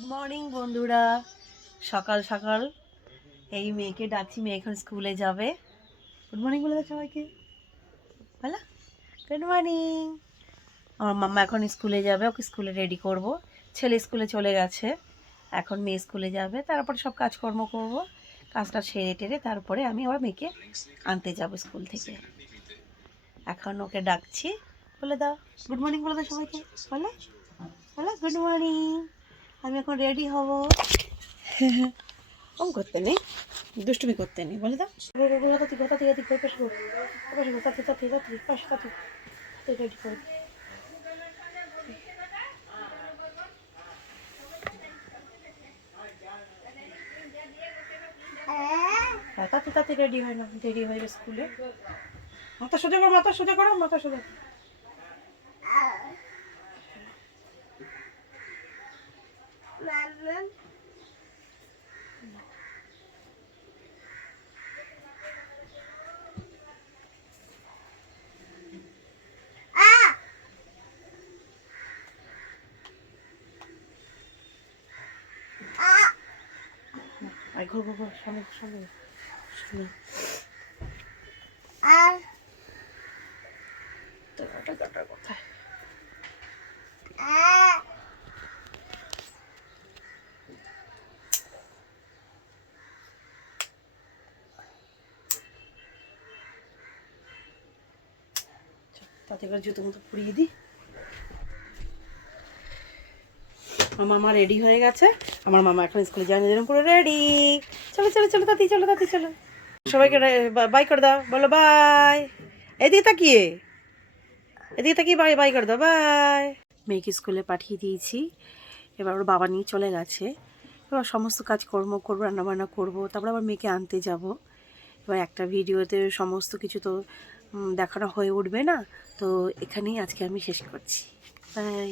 Good morning বন্ধুরা, সকাল সকাল এই মেয়েকে ডাকছি। মেয়ে এখন স্কুলে যাবে। গুড মর্নিং বলে দাও সবাইকে, বলো গুড মর্নিং। আমার মাম্মা এখন স্কুলে যাবে, ওকে স্কুলে রেডি করব। ছেলে স্কুলে চলে গেছে, এখন মেয়ে স্কুলে যাবে, তারপরে সব কাজকর্ম করব। কাজটা সেরে টেরে তারপরে আমি আবার মেয়েকে আনতে যাব স্কুল থেকে। এখন ওকে ডাকছি, বলে দাও গুড মর্নিং বলে দাও সবাইকে, বলো বলো গুড মর্নিং। আমি এখন রেডি হব। ওম করতে নেই, দুষ্টুমি করতে নেই, বলে দাও তাতি তাতি তাতি করে পাশে পাশে তাতি তাতি তাতি পাশে তাতি রেডি করে তাতি তাতি রেডি হয় না, দেরি হয়ে গেছে স্কুলে। মাথা সোজা করো, মাথা সোজা করো, মাথা সোজা। আর ঘর ঘর ঘর সামনে সামনে সামনে। টাটা টাটা কোথায়? তাতে করে জুতো মতো পুড়িয়ে দিই। আমার মামা রেডি হয়ে গেছে। আমার মামা এখন স্কুলে যাওয়ার জন্য পুরো রেডি। চলো চলো চলো তাতি, চলো তাতি চলো। সবাইকে বাই করে দাও, বলো বাই। এদিকে তাকিয়ে, এদিকে তাকিয়ে বাই বাই করে দাও, বাই। মেয়েকে স্কুলে পাঠিয়ে দিয়েছি, এবার ওর বাবা নিয়ে চলে গেছে। এবার সমস্ত কাজকর্ম করবো, রান্নাবান্না করবো, তারপর আবার মেয়েকে আনতে যাব। এবার একটা ভিডিওতে সমস্ত কিছু তো দেখানো হয়ে উঠবে না, তো এখানেই আজকে আমি শেষ করছি। বাই।